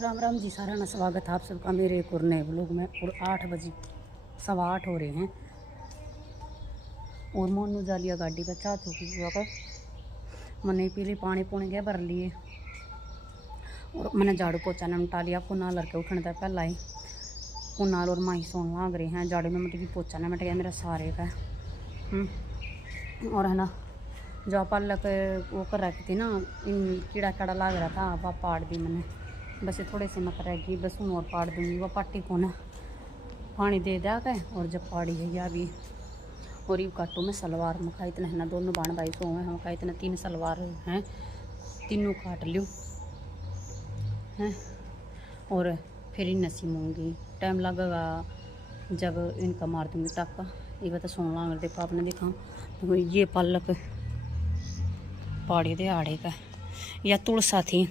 राम राम जी, सारा ना स्वागत है आप सबका मेरे एक और नए व्लॉग में। और 8 बजे 8:15 हो रहे हैं और मोनू जा लिया गाड़ी पर चाह चुकी पर मैंने पी ली, पानी पुणी गया भर लिए और मैंने झाड़ू पोछा निपटा लिया। कुनाल लड़के उठने तक पहला ही कुनाल और माही सोन लाग रहे हैं। झाड़ू में मतलब पोछा निपट गया मेरा सारे का। और है ना जो पालक वो कर रखी थी ना, इन कीड़ा काड़ा लाग रहा था, वह पाड़ दी मैंने। बस थोड़े से मत रहेगी, बस उन और पाड़ दूँगी। वह पाटी को ना पानी दे दिया के और जब पाड़ी है या भी और यू काटू में सलवार मखा इतना है ना, दोनों बाण भाई सो हैं हम इतना 3 सलवार हैं, तीनों काट लियो हैं। और फिर इन सीमूँगी, टाइम लगेगा जब इनका मार दूँगी टाका। ये बता सोन लांग देखो आपने दिखाऊँ तो ये पालक पाड़ी दे आड़े का या तुलसा थी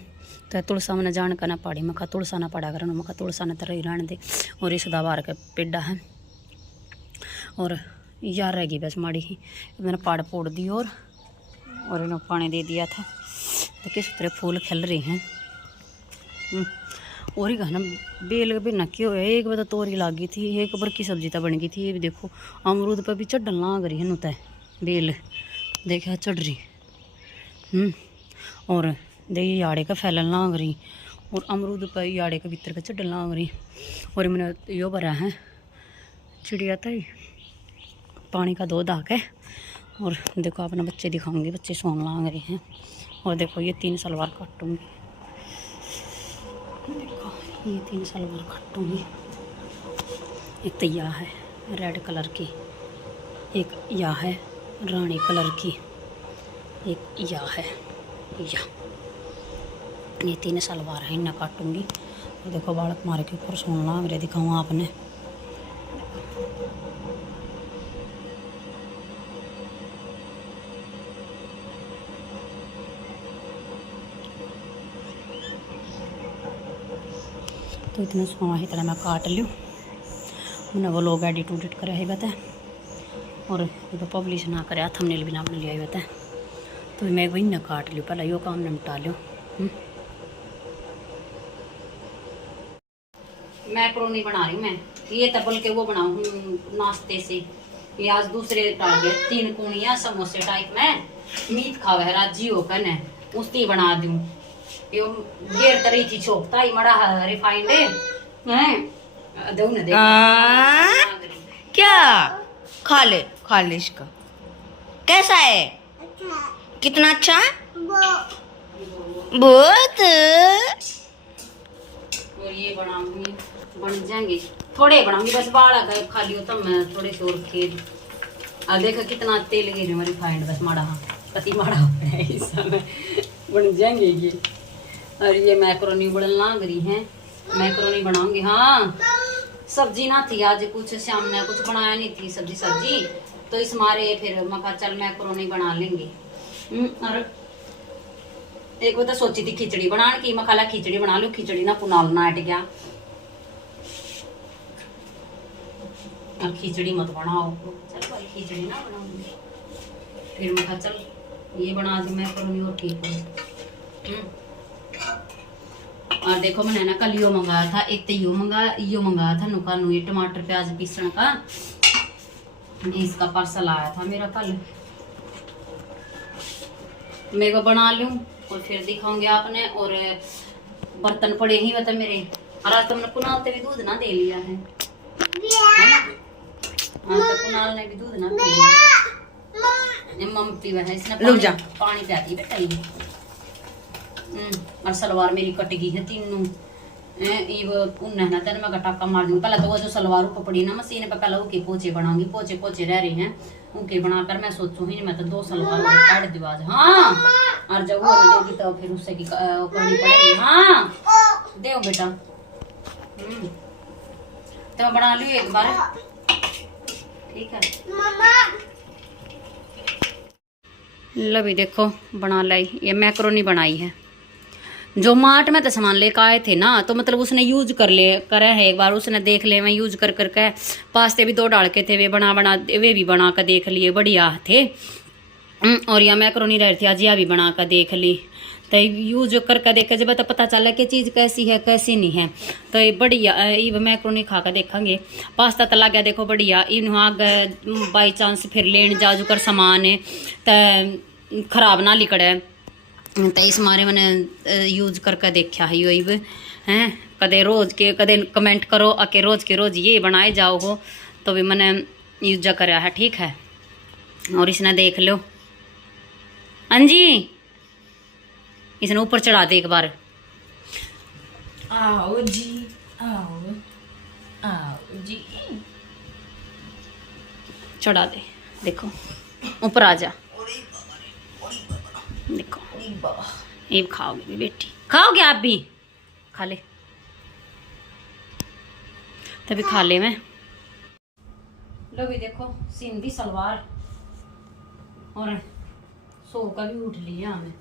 तो तुलसा मैंने जान का ना पाड़ी मखा तुलसा ना पड़ा कर मखा तुलसा ने तरह ही रहने दे। और इस दबार के पेड़ा है और यार रहेगी बस माड़ी ही मैंने पाड़ पोड़ दी और इन्होंने पानी दे दिया था तो किस तरह फूल खिल रहे हैं। और ही कहना बेल भी नक्की हो एक बार तो तोरी लागी थी, एक बार की सब्जी तो बन गई थी। ये भी देखो अमरूद पर भी चढ़न लाग रही है नुता बेल देखा चढ़ रही। और देखिए याड़े का फैलन लाग रही और अमरूद पर याड़े के भीतर का चढ़न लाग रही। और मैंने यो भरा है चिड़िया था पानी का दूध आके। और देखो अपने बच्चे दिखाऊंगी, बच्चे सोन लाग रहे हैं। और देखो ये 3 सलवार काटूंगी, देखो ये 3 सलवार काटूंगी। एक तो यह है रेड कलर की, एक यह है रानी कलर की, एक यह है ये 3 सलवार है इन्हें काटूंगी। और देखो बालक मारे के ऊपर सोना मेरे दिखाऊँ आपने। तो इतना सोना ही तरह मैं काट लियो। मैंने वो लोग एडिट उडिट करे है बता और ये पब्लिश ना करे थंबनेल भी ना बना लिया बता। तो मैं वही ना काट लियो, पहले यो काम निपटा लियो। मैक्रोनी बना रही हूँ मैं, ये तबल के वो बनाऊँ नाश्ते से। ये आज दूसरे टारगेट 3 कूणियाँ समोसे टाइप में मीट खावे है राजी होकर ने उसकी बना दूँ। यो डेढ़ तरी की छोकता ही मड़ा रिफाइंड है दो न दे क्या खा ले इसका कैसा है कितना अच्छा बहुत। और ये बनाऊंगी बन जाएंगे थोड़े बनाऊंगी बस बालक खाली हो तब मैं थोड़े से और खेल। अब देखो कितना तेल गिर रहा रिफाइंड बस माड़ा पति माड़ा है इस समय बन जाएंगे ये। और ये मैक्रोनी उबलन लाग रही है, मैक्रोनी बनाऊंगी। हाँ सब्जी ना थी आज, कुछ शाम ने कुछ बनाया नहीं थी सब्जी तो इस मारे फिर मका चल मैक्रोनी बना लेंगे। और एक बार तो सोची थी खिचड़ी बनाने की, मखाला खिचड़ी बना लो, खिचड़ी ना कुनाल ना हट गया। अब खिचड़ी मत बनाओ, चल भाई खिचड़ी ना बनाऊंगी। फिर मखा चल ये बना दूं मैक्रोनी और ठीक हो। और देखो मैंने ना कल यो मंगाया था, एक तो यो मंगाया था नुका ये टमाटर प्याज पीसने का, इसका पार्सल आया था मेरा कल। मैं को बना लूं और फिर दिखाऊंगी आपने। और बर्तन पड़े ही बता मेरे। और आज तुमने कुनाल से भी दूध ना दे लिया है ना? हाँ तो कुनाल ने भी दूध ना दे लिया। मम्मी है इसने पानी प्याती बेटा। और सलवार मेरी कट गई है तीनों। तेन मैं टाका मार दूंगी। पहले तो वो जो सलवार ऊपर पड़ी ना मशीन पे, पहले उनके पोचे बनाऊंगी। पोचे रह रहे हैं उनके बनाकर मैं सोचू ही नहीं, मैं तो 2 सलवार काट दूँ आज। हाँ और जब वो देगी तो फिर उससे की करनी पड़ेगी। हाँ दे बेटा तो बना लियो एक बार, ठीक है। लो भी देखो बना लाई, ये मैक्रोनी बनाई है। जो मार्ट में तो सामान लेकर आए थे ना, तो मतलब उसने यूज करे है एक बार, उसने देख ले मैं यूज करके पास्ते भी 2 डाल के थे, वे भी बना कर देख लिए बढ़िया थे। और या मैक्रोनी रह थी आज या भी बना कर देख ली। तो यूज करके देखा जब तो पता चला कि चीज़ कैसी है कैसी नहीं है। तो ये बढ़िया ये मैक्रोनी खा कर देखेंगे। पास्ता तो लग गया देखो बढ़िया। इन आगे बाई चांस फिर लेन जाजू कर सामान है तो खराब ना लिकड़े, तो इस मारे मैंने यूज करके देखा है ये हैं। कदे रोज़ के कदे कमेंट करो आके रोज़ के रोज़ ये बनाए जाओ हो, तो भी मैंने यूज करा है, ठीक है। और इसने देख लो हाँ जी, इसने ऊपर चढ़ा दे एक बार। आओ जी, आओ आओ जी, चढ़ा दे, देखो ऊपर आ जा, देखो ये खाओगे बेटी, खाओगे आप भी, खा ले तभी खा ले। मैं लो भी देखो सिंधी सलवार और सो का भी उठ लिया हमें।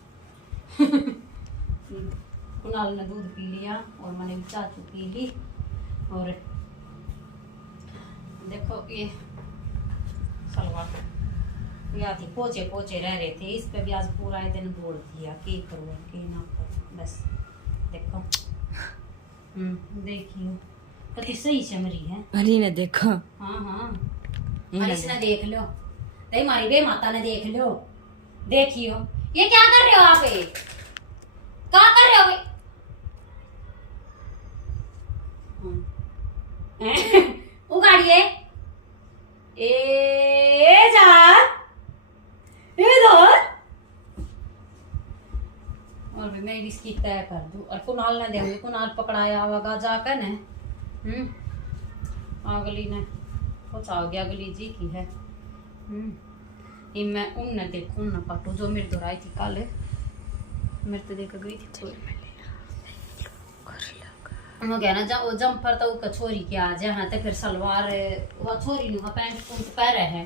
कुणाल ने दूध पी लिया और मैंने चाचू पी ली। और देखो ये सलवार या थी पोचे पोचे रह रहे थे, इस पे भी आज पूरा दिन बोल दिया कि करो कि ना करो, बस देखो देखियो कति सही चमरी है। अरे ने देखो, हाँ हाँ इसने देख लो, नहीं मारी बे माता ने देख लो, देखियो ये क्या कर रहे हो आप, क्या कर रहे हो उगाड़िए ए जा इधर। और भी मैं इसकी तय कर दूं और कुणाल ने देंगे, कुणाल पकड़ाया होगा जाकर ने अगली ने कुछ आ गया, अगली जी की है। ये मैं उन देखूं न काटू जो मेरे दोराई थी कल, मेरे तो देख गई थी वो क्या ना जब जम्पर तो उसका छोरी के आ जाए तो फिर सलवार वो छोरी नहीं पैंट पूंट पहरे है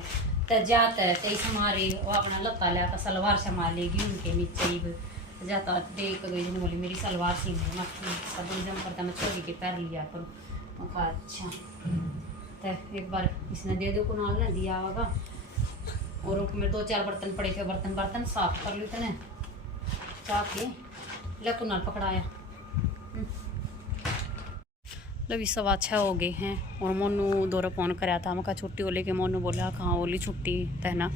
तो जाता है तो इस हमारे वो अपना लत्ता लेकर सलवार संभालेगी उनके नीचे ही जाता देख गई जो बोली मेरी सलवार सी सब जम्पर तो मैं छोरी के पैर लिया करूँ। अच्छा तो एक बार इसने दे दो, कुणाल ने दिया होगा। और उसमें 2-4 बर्तन पड़े थे, बर्तन बर्तन साफ कर ली तने चाह के ले कुणाल पकड़ाया। लवी 6:15 हो गए हैं और मोनू दौरा फोन कराया था, मैं छुट्टी हो लेके मोनू बोला कहाँ होली छुट्टी तहना,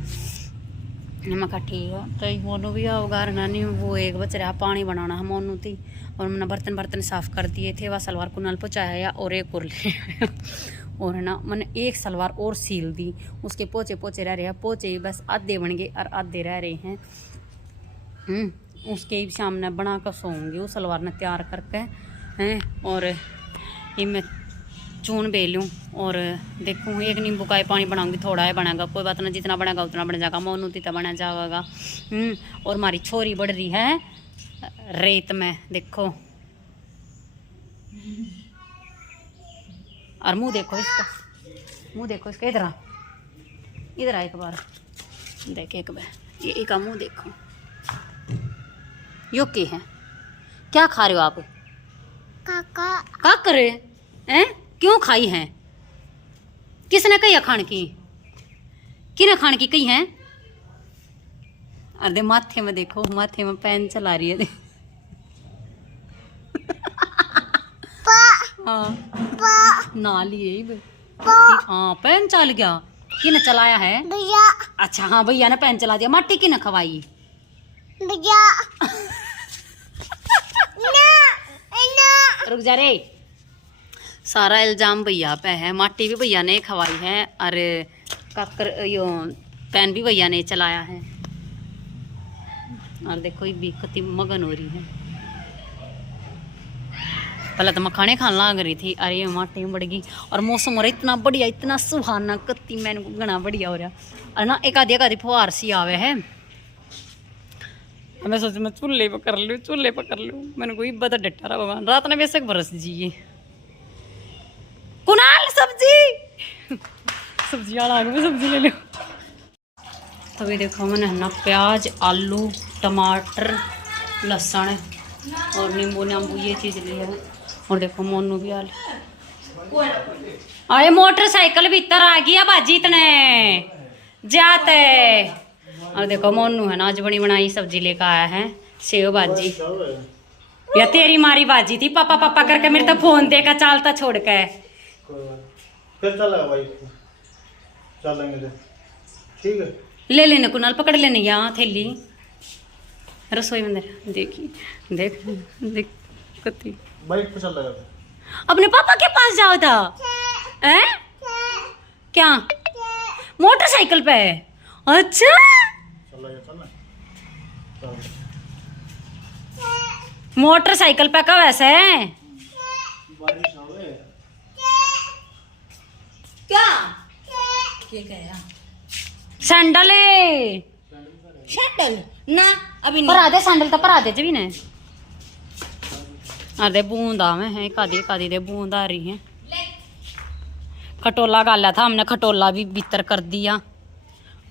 मैं कहा ठीक है। तो मोनू भी आओगा नानी वो एक बच रहा पानी बनाना है मोनू थी, और मैंने बर्तन साफ कर दिए थे, वह सलवार कुनाल पहुँचाया और एक और ले आया और है ना मैंने एक सलवार और सील दी, उसके पोचे पोचे रह रहे हैं, पोचे बस आधे बन गए और आधे रह रहे हैं। उसके सामने बना कर सोऊंगी वो सलवार ने तैयार करके हैं। और ये मैं चून बे लूँ और देखूँ एक नींबू का पानी बनाऊंगी, थोड़ा है बनेगा कोई बात ना, जितना बनेगा उतना बन जाएगा, मोनू तीता बना जाएगा। और हमारी छोरी बढ़ रही है रेत में, देखो और मुंह देखो इसका, मुंह देखो इसका, इधर आ एक बार देख, एक बार ये का मुंह देखो, यो के है क्या खा रहे हो आप, का कर रहे हैं, क्यों खाई हैं, किसने कही खान की, किने खान की कही हैं। अरे माथे में देखो, माथे में पेन चला रही है हाँ ना लिए हाँ पेन चल गया, किने चलाया है भैया। अच्छा हाँ भैया ने पेन चला दिया, माटी किने खवाई भैया रुक जा रे, सारा इल्जाम भैया पे है, माटी भी भैया ने खवाई है और काकर यो पेन भी भैया ने चलाया है। और देखो ये भी कति मगन हो रही है, पहले तो मैं खाने खाने लग रही थी, अरे माटी में बढ़ गई और मौसम हो रहा इतना बढ़िया, इतना सुहाना, कति मैंने घना बढ़िया हो रहा। और ना एक आधी फुहार सी आवे है, मैं सोच मैं चूल्हे पर कर लूँ, चूल्हे पर कर लूँ, मैंने कोई बता डटा रहा भगवान, रात ने बेशक बरस जी कुनाल सब्जी सब्जी वाला आगे सब्जी ले लो। तभी देखो मैंने ना प्याज आलू टमाटर लहसुन और नींबू नींबू ये चीज़ ली है। और देखो मोनू भी अरे मोटरसाइकिल भीतर आ गई बाजी इतने जाते। और देखो मोनू है ना आज बड़ी बनाई सब्जी लेकर आया है, सेव भाजी या तेरी मारी बाजी थी, पापा पापा करके मेरे तो फोन देखा चालता छोड़ के। फिर चलेगा भाई, चलेंगे ठीक है। ले लेने कुनाल, पकड़ लेने यहाँ थैली रसोई में अंदर। देखी देख देख कती बाइक पे चलेगा। अपने पापा के पास जाओ था हैं? क्या मोटरसाइकिल पे? अच्छा चलेगा, चलना चल। मोटरसाइकिल पे कब ऐसे बारिश हो गई क्या क्या सैंडल सैंडल ना अभी पर नहीं। आधे सैंडल तो पर आधे च भी ने आधे बूंदा में है, कादी दे बूंद आ रही है। खटोला गाला था हमने, खटोला भी भीतर कर दिया,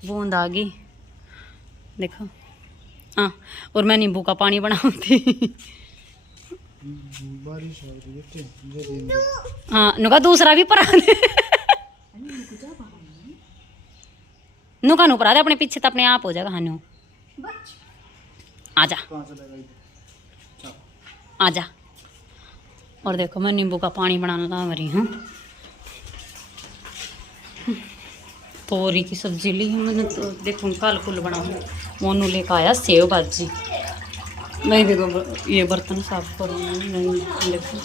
बूंद आ गई देखो। हाँ और मैं नींबू का पानी बनाऊंगी। बारिश हो रही है। हाँ नुका दूसरा भी परा दे नुका नु परा दे, अपने पीछे तो अपने आप हो जाएगा। हानु आजा कहाँ चलेगा? आजा। और देखो मैं नींबू का पानी बनाना लग रही हूँ। तोरी की सब्जी ली है मैंने, तो देखो कल कुल बनाऊंगी। मोनू लेकर आया सेव भाजी। मैं देखो ये बर्तन साफ करूँगी। नहीं देखो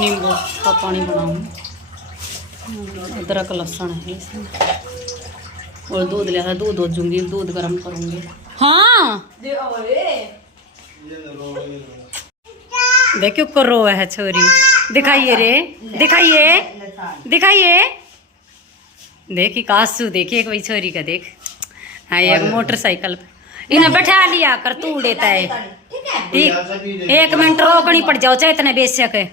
नींबू का पानी बनाऊंगी, अदरक लहसुन है इसमें, और दूध लिया था, दूध दूंगी, दूध गर्म करूँगी। हाँ देखियो को रो है छोरी, दिखाइए रे, दिखाइए दिखाइए। देखी कासू, देखिए कोई छोरी का देख। हाँ एक मोटरसाइकिल पे इन्हें बैठा लिया कर, तू देता है ठीक। 1 मिनट रोकनी पड़ जाओ चाहे इतने बेशक है।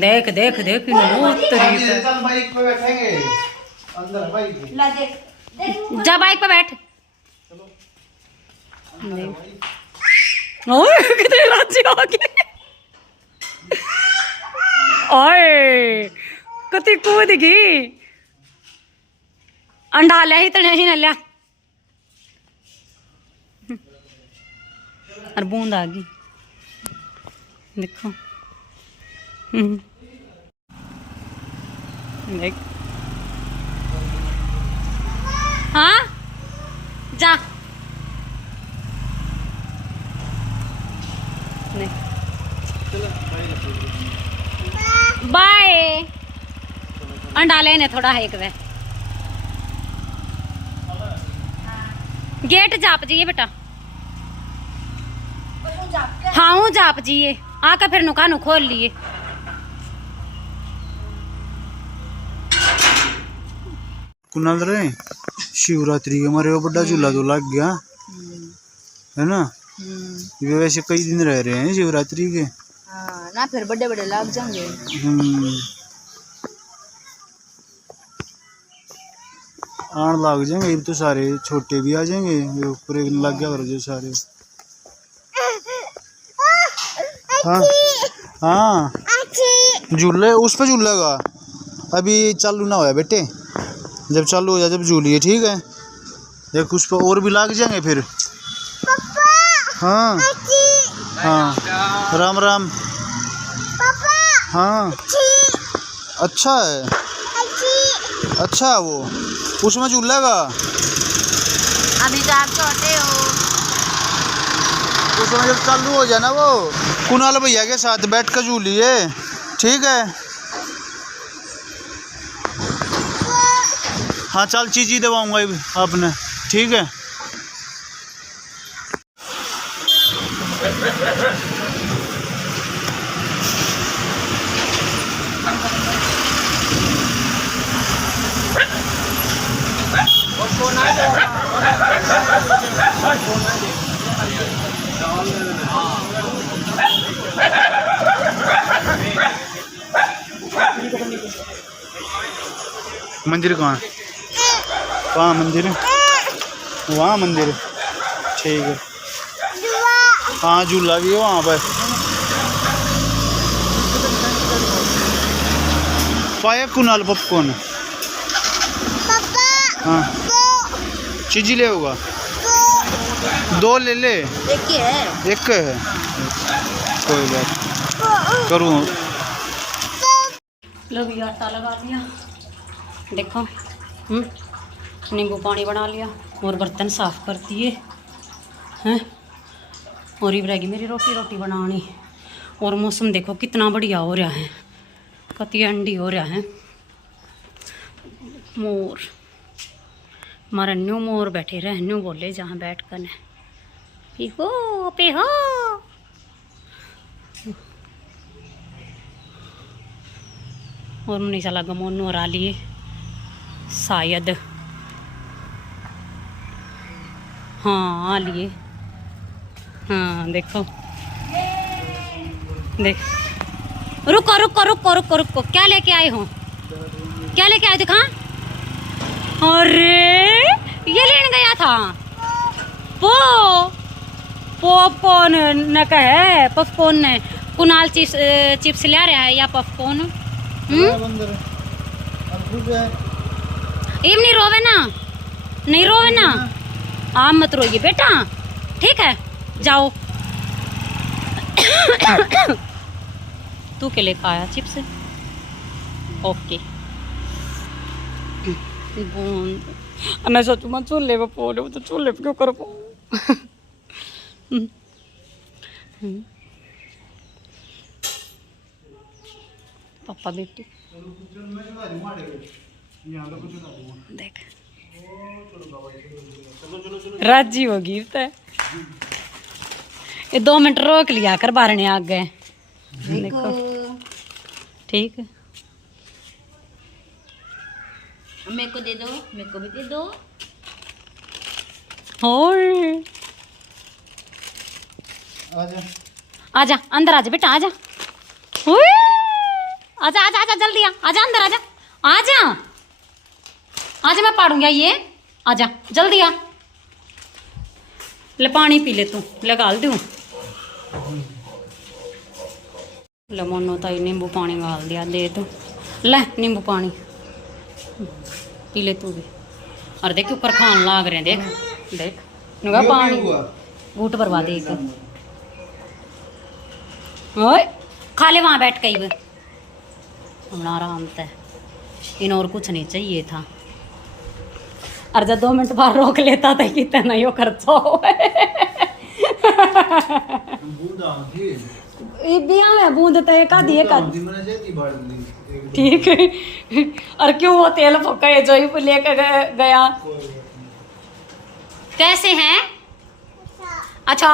देख देख देख चल बाइक पे बैठेंगे, अंदर बाइक ला देख देख जा बाइक पे बैठ। ओए कितने राज्य आ गए, ओए कति कूद गई। अंडा ले ही तो नहीं न लिया, और बूंद आ गई देखो। देख हाँ जा बाय। अंडा लेने थोड़ा है एक वे गेट जाप जाइए बेटा। हाँ हूँ जाप जाइए आकर फिर नुकानू खोल लिए। कुनाल रे शिवरात्रि के हमारे बड़ा झूला तो लग गया है ना। ये वैसे कई दिन रह रहे हैं शिवरात्रि के। हाँ ना फिर बड़े बड़े लग जाएंगे। आन लग जाएंगे तो सारे छोटे भी आ जाएंगे, ऊपर लग गया करो जो सारे। हाँ हाँ झूले उस पे झूलेगा, अभी चालू ना होया बेटे, जब चालू हो जाए जब झूलिए ठीक है। देख उस पर और भी लग जाएंगे फिर। हाँ हाँ राम राम। हाँ अच्छा है, अच्छा है वो, उसमें झूलेगा। अभी तो आप छोटे हो। उसमें जब चालू हो जाए ना वो कुणाल भैया के साथ बैठ कर झूलिए ठीक है। हाँ चल चीज़ दबाऊंगा आपने ठीक है। मंदिर कहाँ वहाँ मंदिर है, वहाँ मंदिर है ठीक है। हाँ झूला भी है वहाँ पर। पाया कुनाल पॉपकॉर्न हाँ चीज़ ले होगा। दो ले ले, एक ही है। एक है, कोई बात करूँ। लो भी आटा लगा दिया, देखो नींबू पानी बना लिया और बर्तन साफ कर दिए हैं। और ये रहेगी मेरी रोटी बनानी। और मौसम देखो कितना बढ़िया हो रहा है, कति अंडी हो रहा है। मोर हमारा न्यू मोर बैठे रहे, न्यू बोले जहाँ बैठ कर पीहो पे हो। और मनीषा लगा मोनू और आ लिए शायद, हाँ आ लिए, हाँ देखो देख। रुको रुको रुको रुको रुको, क्या लेके आए हो, क्या लेके आए दिखा। अरे ये लेने गया था पॉपकॉर्न न कहे, पॉपकॉर्न ने कुनाल चिप्स ले रहा है या पॉपकॉर्न। इम नहीं रोवे ना, नहीं रोवे ना, आप मत रोइए बेटा, ठीक है जाओ। तू के लेकर आया चिप्स, ओके। मैं सोचू मैं चूल्हे पे पोले, तो चूल्हे पे क्यों कर पाऊँ। पापा बेटी देख राजी होगी तो ये 2 मिनट रोक लिया कर, बारने आ गए देखो, ठीक है। मेरे को दे दो, मेरे को भी दे दो। आजा अंदर, आजा बेटा आजा, आजा आजा आजा जल्दी आजा अंदर, आजा आजा आजा, मैं पाड़ूंगा ये, आजा जल्दी आ। ले पानी पी ले, तू लगा दूँ। ले मोनो ताई नींबू पानी गाल दिया, दे तू ले नींबू पानी पी ले तू भी। और देख ऊपर खान लाग रहे, देख देख नुगा पानी घूट भरवा दे एक। ओए खा ले वहाँ बैठ के, हमारा आराम था, इन और कुछ नहीं चाहिए था। और जब 2 मिनट बाद रोक लेता था कितना यो खर्चा हो। बूंद तो एक आधी ठीक है। और क्यों वो तेल फूका है जो ही लेकर गया। कैसे हैं? अच्छा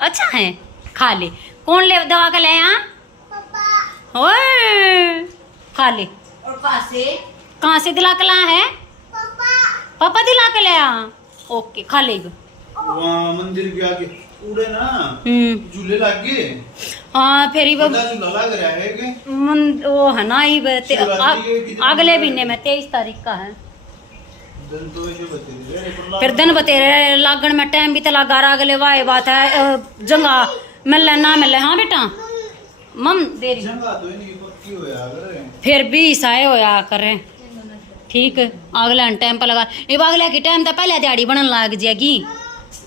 अच्छा है, खा ले। कौन ले दवा का ले यहाँ? ओए खा ले। और कहाँ से दिला के लाया है? पापा दिला के लाया। ओके खा ले। वहाँ मंदिर के आगे उड़े ना झूले लग गए। हाँ फिर ही झूला लग रहा है कि वो है ना ही अगले महीने में 23 तारीख का है। फिर दिन बतेरे लागण में टाइम भी तो लगा रहा। अगले वाह बात है जंगा मिल ना मिले। हाँ बेटा मम देरी फिर भी साए होया करे ठीक। अगले टाइम पर लगा ये अगले की टाइम तो पहले दिहाड़ी बनन लग जाएगी।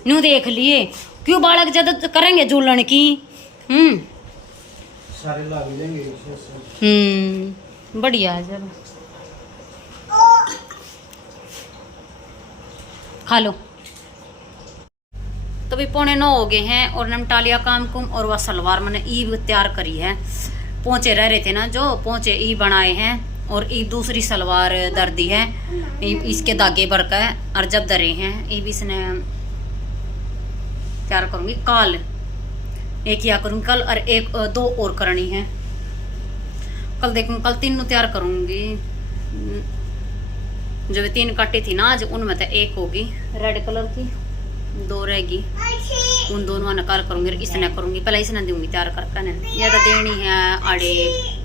न्यू देख लिए क्यों बालक जद करेंगे झूलन की। सारे लाग जाएंगे। बढ़िया है। चलो खा लो। तो भी 8:45 हो गए हैं और नमटालिया काम कुम और वह सलवार मैंने ईब तैयार करी है। पोंचे रह रहे थे ना जो पोंचे ई बनाए हैं और ई दूसरी सलवार दर्दी है। इसके धागे भर का है और जब दरे हैं ये भी इसने तैयार करूंगी। कल एक या करूंगी कल और एक 2 और करनी है। कल देखूंगी कल 3 तैयार करूंगी। जो 3 काटी थी ना आज उनमें तो 1 होगी रेड कलर की 2 रहेगी। उन दोनों निकाल करूंगी इसने करूंगी। पहले इसने दूंगी तैयार करके या तो देनी है आड़े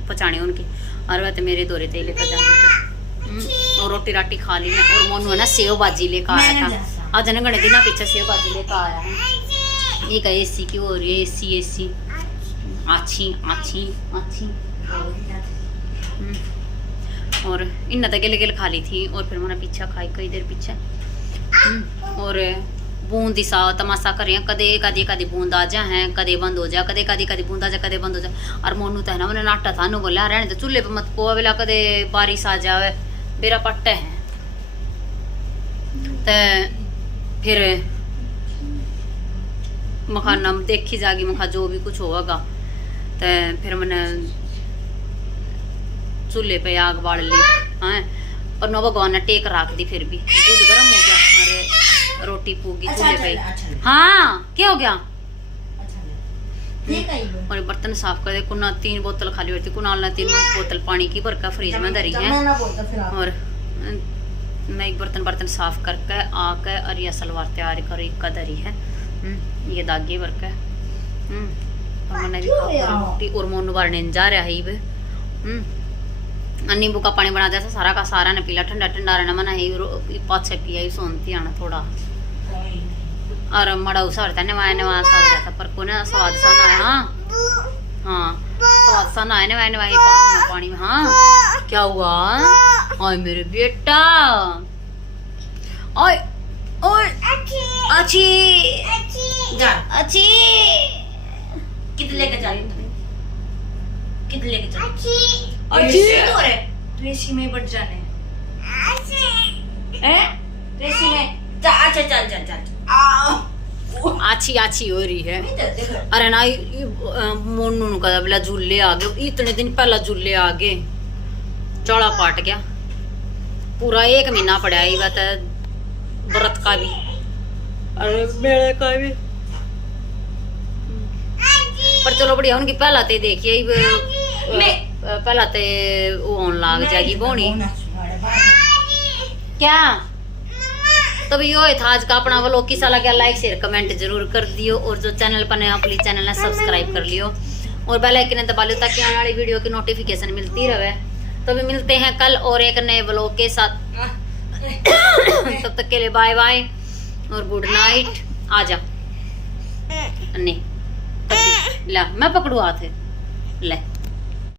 पचाने उनकी और वह तो मेरे दौरे ते लेकर जाऊंगी। और रोटी राटी खा ली है। और मोनू है ना सेव भाजी लेकर आया था आज न गणे दिन पीछे सेव भाजी लेकर आया है। एक एसी की और ये एसी अच्छी अच्छी अच्छी। और इन तो गिल गिल खा ली थी और फिर मैंने पीछा खाई कई देर पीछे। और बूंद ही सा तमाशा कर रही हैं, कदे कदी बूंद आ जा है, कदे बंद हो जा, कदे कदी बूंद आ जा, कदे बंद हो जा। और मोनू तो है ना मैंने नाटा था, बोला रहने तो चूल्हे पे मत पोआ बेला, कदे बारिश आ जावे बेरा पट्टे हैं। तो फिर मखाना देखी जागी, मखा जो भी कुछ होगा। तो फिर मैंने चूल्हे पे आग बाल ली हैं, और नौ भगवान ने टेक रख दी। फिर भी दूध गर्म हो गया और रोटी पूगी चूल्हे पे। हाँ क्या हो गया? और बर्तन साफ कर दे। कुना 3 बोतल खाली हुई थी, कुनाल ने 3 बोतल पानी की भर का फ्रिज में धरी है। और मैं एक बर्तन साफ करके आके और यह सलवार तैयार करी कदरी है। ये दागी भर के और मैंने भी रोटी और मोनू भरने जा रहा है। नींबू का पानी बना दिया था सारा का सारा ने पीला, ठंडा ठंडा रहना मना ही पाछे पिया ही सोनती आना थोड़ा। और मड़ा उसारता नवाया नवा सा रहा था, पर को ना स्वाद सा ना आया। हाँ स्वाद सा ना आया नवाया पानी में। हाँ क्या हुआ? ओए मेरे बेटा, ओए ओए अच्छी अच्छी किधर लेके जा? किधर लेके जा? अच्छी तो रे रेसी में बढ़ जाने हैं, रेसी में जा। अच्छा चल चल चल आछी आछी हो रही है। अरे ना मोनू का बोला झूले आ गए, इतने दिन पहला झूले आ गए, चौड़ा पाट गया। पूरा 1 महीना पड़ा ही बात है, व्रत का भी अरे मेले का भी। पर चलो बढ़िया उनकी पहला ते देखिए पहला ते वो ऑन लाग जाएगी बोनी क्या। तो यो था आज का अपना व्लॉग। किसा लगा लाइक शेयर कमेंट जरूर कर दियो, और जो चैनल पर नया प्लीज चैनल ने सब्सक्राइब कर लियो और बेल आइकन दबा लियो ताकि आने वाली वीडियो की नोटिफिकेशन मिलती रहे। तो भी मिलते हैं कल और एक नए व्लॉग के साथ। तब तक के लिए बाय बाय और गुड नाइट। आजा नहीं ला मैं पकड़ू हाथ ले।